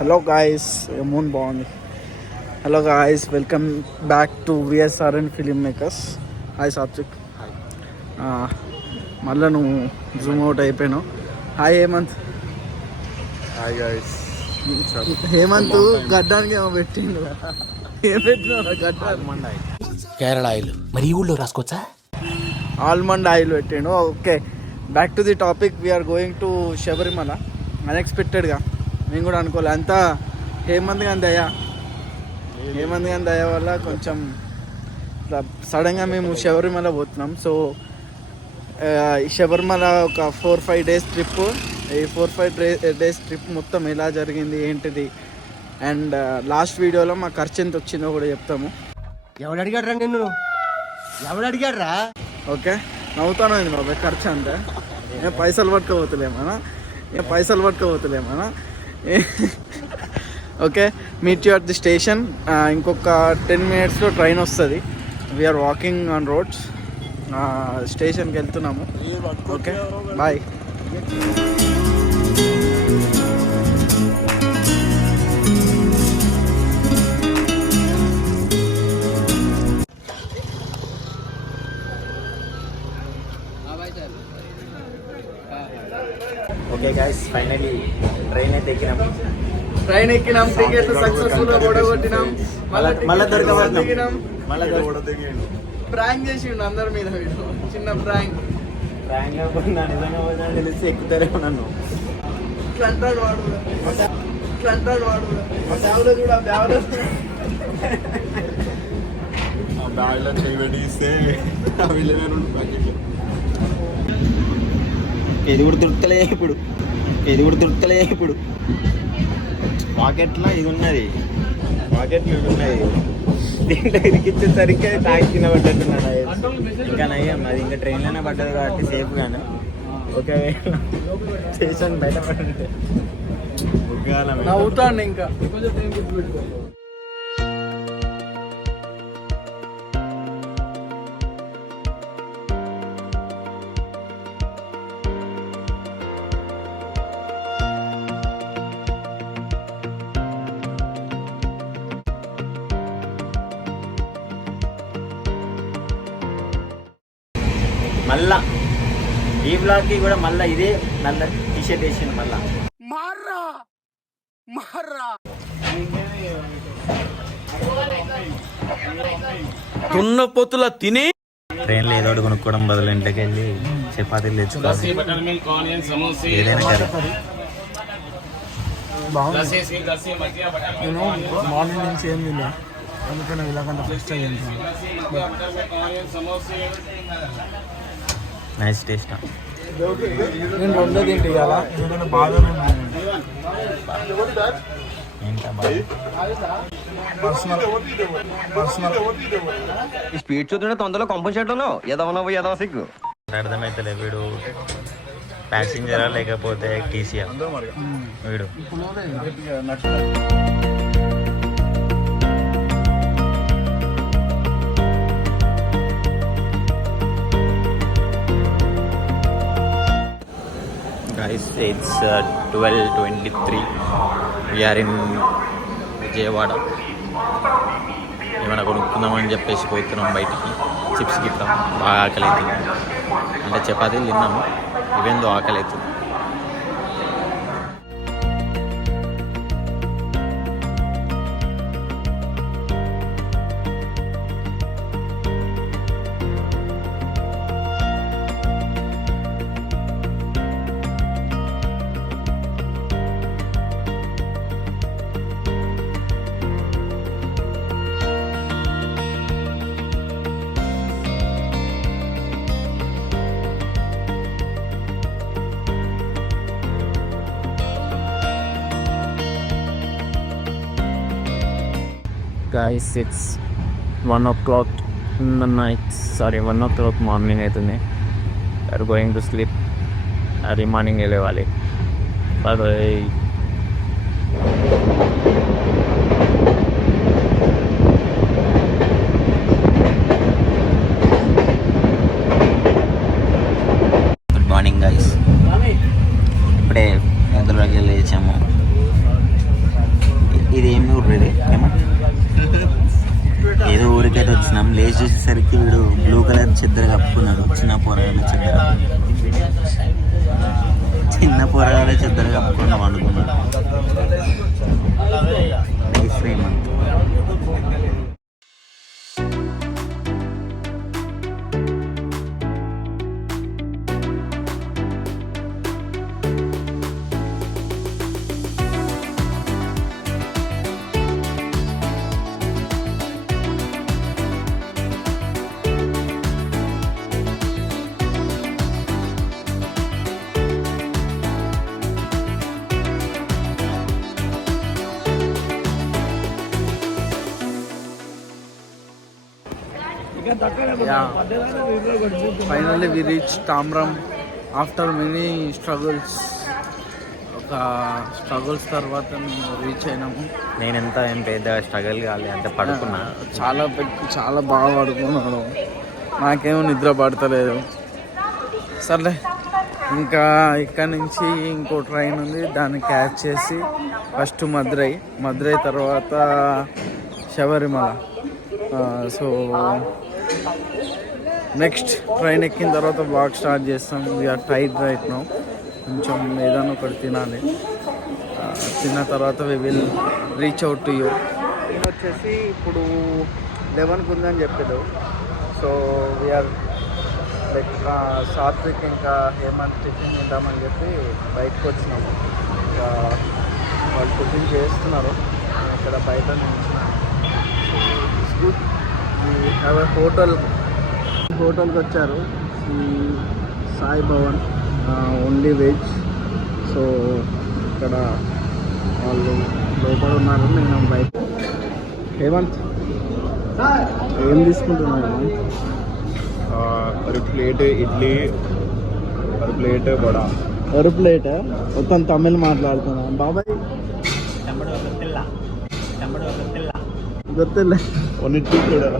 Hello guys, moon బాగుంది. Hello guys, welcome back to VSRN film makers. Hi Sathvik. మళ్ళీ నువ్వు zoom out అయిపోయినావు. Hi Hemanth. Hi guys. Hemanth గడ్డానికి ఏమో పెట్టిండు. ఏం పెట్టినా గడ్డ? కేరళ ఆయిల్. మరి ఈ ఊళ్ళో రాసుకోవచ్చా? ఆల్మండ్ ఆయిల్ పెట్టిండు. Okay, back to the topic. We're going to Sabarimala. అన్ఎక్స్పెక్టెడ్గా మేము కూడా అనుకోలే. అంతా హేమంత్ గాని దయ వల్ల కొంచెం ఇట్లా సడన్గా మేము శబరిమల పోతున్నాం. సో ఈ శబరిమల ఒక 4-5 డేస్ ట్రిప్. ఈ 4-5 డేస్ ట్రిప్ మొత్తం ఎలా జరిగింది ఏంటిది, అండ్ లాస్ట్ వీడియోలో మా ఖర్చు ఎంత వచ్చిందో కూడా చెప్తాము. ఎవడు అడిగాడ్రా నిన్ను? ఎవడు అడిగాడ్రా? ఓకే, నవ్వుతాను బాబాయ్. ఖర్చు అంతే. ఏం పైసలు పట్టుకోపోతలేమన్నా. Okay, meet you at the station. ఇంకొక 10 minutesలో ట్రైన్ వస్తుంది. We're walking on roads. స్టేషన్కి వెళ్తున్నాము. Okay, bye. Okay guys, finally train అయితే ఎక్కినాం. టికెట్ సక్సెస్ఫుల్ గా కొట్టినాం. మళ్ళీ దొరకబోతున్నాం. ప్రాంక్ చేసిండు అందరి మీద. చిన్న ప్రాంక్. నిజంగా తెలిసి ఎక్కుతారేమో నన్ను. అంటాడు వాడు. బ్యాగులో చూడ బ్యాగ్లో చేయి పెట్టిస్తే ఇది కూడా దొరుకుతలే ఇప్పుడు. పాకెట్లో ఇది ఉన్నది. దీంట్లో ఇరికిచ్చేసరికి ట్యాక్స్ కింద పడ్డట్టున్నాను. ఇంకా నయ్యం, అది ఇంకా ట్రైన్లోనే పడ్డది కాబట్టి సేఫ్ గాను. ఒకవేళ స్టేషన్ బయట పడుంటే నవ్వుతాను ఇంకా. మళ్ళా ఈ బ్లాగ్కి కూడా మళ్ళీ ఇదే నల్ల టీషర్ట్ వేసింది. మళ్ళా తున్న పొత్తుల తిని ట్రైన్లో ఏదో ఒకటి కొనుక్కోవడం బదులు ఇంట్లోకి వెళ్ళి చపాతీలు తెచ్చుకోవాలి. ఏదైనా కర్రీ. నేను మార్నింగ్ నుంచి ఏం తిన్నా, అందుకని ఇలాగంత ఫ్రెష్ అయ్యింది. Nice taste. నేను రెండో తింటే ఇలా ఏదైనా బాగా స్పీడ్ చూస్తుంటే తొందరలో కంపల్సరీలో ఏదో సిగ్గు అర్థమైతే వీడు ప్యాసింజరా లేకపోతే టీసీఆర్ వీడు. Guys, it's 12:23. We are in Vijayawada. ఏమైనా కొనుక్కుందామని చెప్పేసి పోతున్నాం బయటికి. చిప్స్ గిట్లా బాగా ఆకలి అవుతుంది. అంటే చపాతీలు తిన్నాము, ఇవేందో ఆకలి అవుతుంది. Guys, it's 1 o'clock in the night. 1 o'clock morning అవుతుంది. We are going to sleep. Early morning వెళ్ళేవాలి. Bye bye. Good morning guys. ఇప్పుడే నిద్రలోకి లేచాము. లేచినాం. లేచి చూసేసరికి వీడు బ్లూ కలర్ చెద్దర కప్పుకున్నాడు. చిన్న పోరగాళ్ళ చెద్దర కప్పుకున్నాం అనుకున్నాడు. Nice Hemant. Finally we reach తామ్రం ఆఫ్టర్ మెనీ స్ట్రగుల్స్. ఒక స్ట్రగుల్స్ తర్వాత మేము రీచ్ అయినాము. నేనెంత ఏం పెద్ద స్ట్రగల్ కాలేదు, అంటే పడుకున్నా. చాలా బాగా పడుకున్నాడు. నాకేమో నిద్ర పడతలేదు. సర్లే, ఇంకా ఇక్కడ నుంచి ఇంకో ట్రైన్ ఉంది, దాన్ని క్యాచ్ చేసి ఫస్ట్ మదురై తర్వాత శబరిమల. సో నెక్స్ట్ ట్రైన్ ఎక్కిన తర్వాత వాక్ స్టార్ట్ చేస్తాం. We are tight right now. కొంచెం ఏదైనా ఒకటి తినాలి. తిన్న తర్వాత we will reach out to you. వచ్చేసి ఇప్పుడు 11కి ఉందని చెప్పారు. సో వీఆర్ లైక్ సాత్విక్ ఇంకా హేమంత్ టిఫిన్ తింటామని చెప్పి బయటకు వచ్చినాము. ఇంకా వాళ్ళు టిఫిన్ చేస్తున్నారు. నేను ఇక్కడ బయట నిల్చున్నాను. గుడ్. హ్యావ్ ఎ హోటల్కి వచ్చారు. ఈ Sai Bhavan only veg. So ఇక్కడ వాళ్ళు లోపల ఉన్నారు, నేను బయట. హేమంత్ ఏం తీసుకుంటున్నాను? ഒരു പ്ലേറ്റ് ഇഡ്ഡലി, ഒരു പ്ലേറ്റ് വട. ఒక ప్లేట్ మొత్తం తమిళ్ మాట్లాడుతున్నా. బాబాయ్ ಗೊತ್ತಿಲ್ಲ. ഒന്നിട്ട് കൂടെ.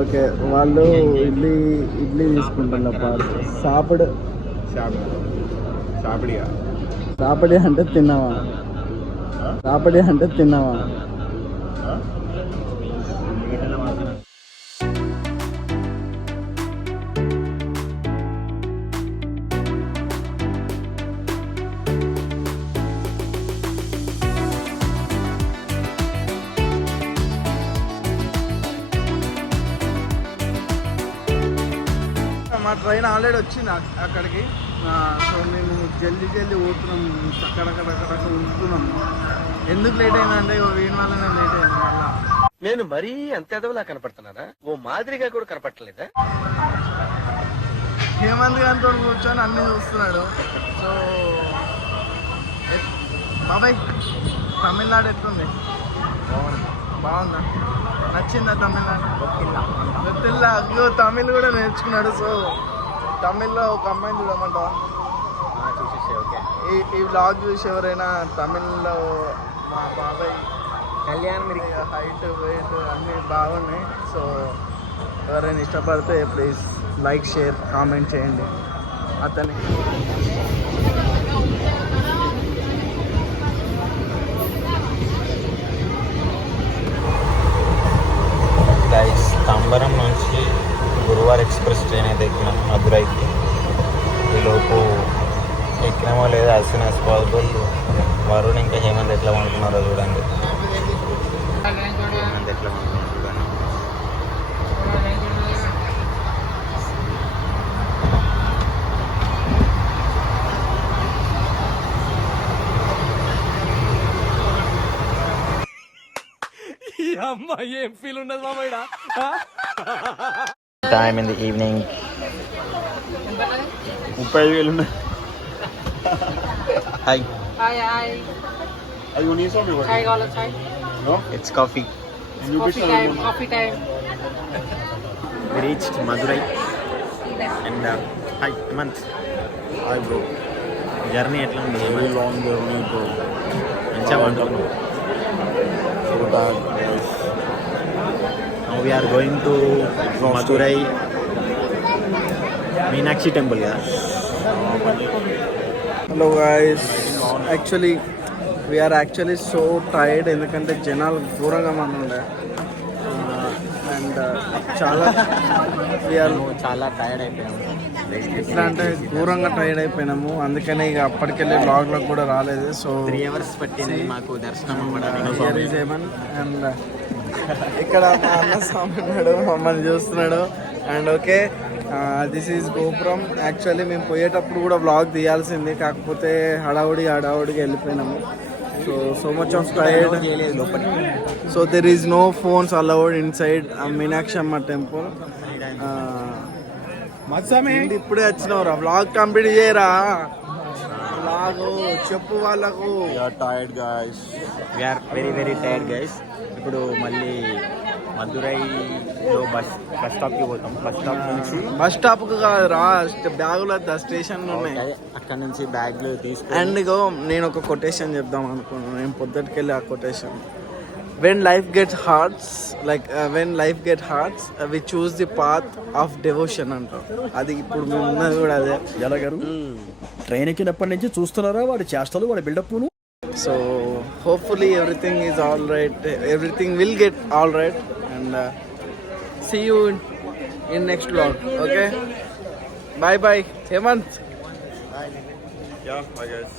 ఓకే, వాళ్ళు ఇడ్లీ తీసుకుంటున్నారు. సాపిడి అంటే తిన్నావా? మా ట్రైన్ ఆల్రెడీ వచ్చింది అక్కడికి. సో మేము జల్దీ పోతున్నాం. అక్కడక్కడ ఉంటున్నాం. ఎందుకు లేట్ అయిందంటే వీడి వల్లనే లేట్ అయింది. మళ్ళా నేను మరీ అంత ఎదవలా కనపడుతున్నారా? ఓ మాదిరిగా కూడా కనపడలేదా? హేమంత్ గారితో కూర్చొని అన్ని చూస్తున్నాడు. సో బాబాయ్, తమిళనాడు ఎట్లుంది? బాగుందా? నచ్చిందా తమిళనాడు? గొత్తిల్లా. అయ్యో, తమిళ్ కూడా నేర్చుకున్నాడు. సో తమిళ్లో ఒక అమ్మాయిని చూడమంటావా? ఈ వ్లాగ్ చూసి ఎవరైనా తమిళ్లో మా బాబాయ్ కళ్యాణ్ మీరు హైట్ వెయిట్ అన్నీ బాగున్నాయి. సో ఎవరైనా ఇష్టపడితే ప్లీజ్ లైక్, షేర్, కామెంట్ చేయండి. అతని గైస్, తాంబరం నుంచి గురువార్ ఎక్స్ప్రెస్ ట్రైన్ అయితే ఎక్కినాం మదురైకి. ఈలోపు ఎక్కినామో లేదో as soon as possible Varun ఇంకా హేమంత్ ఎట్లా వండుకున్నారో చూడండి. ఏం ఫీల్ ఉండదు మామయ్య. Time in the evening. 35,000 ఉన్నాయి. హాయ్. అది ఉనీసో మీ Chai gala chai. No it's coffee. Coffee time. We reached Madurai and hi Hemant. Hi bro. Journey ఎట్లా ఉంది? Very long journey bro. మంచిగా వండుకున్నాం. So bad guys. Now we are going to Madurai Meenakshi temple. Yeah. Hello guys, actually we're actually so tired, ఎందుకంటే జనాలు ఘోరంగా మంది ఉండే and చాలా వీఆర్ చాలా టైర్డ్ అయిపోయాము. ఎట్లా అంటే ఘోరంగా టైర్డ్ అయిపోయినాము, అందుకనే ఇక అప్పటికెళ్ళి బ్లాగ్లో కూడా రాలేదు. సో 3 hours పట్టింది మాకు దర్శనం అవ్వడానికి. హియర్ ఈజ్ ఏమన్ అండ్ ఇక్కడ మా అన్న స్వామి ఉన్నాడు, మమ్మల్ని చూస్తున్నాడు. And okay, this is gopuram. Actually మేము పోయేటప్పుడు కూడా బ్లాగ్ తీయాల్సింది, కాకపోతే హడావుడిగా వెళ్ళిపోయినాము. So much of tired. చేయలేదు లోపలికి. So there is no phones allowed inside Meenakshi Amma temple. ఇప్పుడే వచ్చినవరా, వ్లాగ్ కంప్లీట్ చేయరా, వ్లాగ్ చెప్పు వాళ్ళకు. Tired guys, we're very tired guys. ఇప్పుడు మళ్ళీ మదురైలో బస్ స్టాప్కి పోతాం. బస్ స్టాప్ నుంచి బస్ స్టాప్ కు రా, బ్యాగులు స్టేషన్ ఉన్నాయి. అక్కడ నుంచి బ్యాగ్లు తీసుకు. అండ్ ఇగో నేను ఒక కొటేషన్ చెప్దాం అనుకున్నాను, నేను పొద్దుటికెళ్ళి ఆ quotation. When life gets hearts we choose the path of devotion అంటాం. అది ఇప్పుడు మేము ఉన్నది కూడా అదే. ఎలాగారు ట్రైన్ ఎక్కినప్పటి నుంచి చూస్తున్నారా వాడి చేష్టలు, వాడి బిల్డప్ను. So hopefully everything is all right, everything will get all right and see you in next vlog. Okay, bye Hemanth. Yeah, I guess.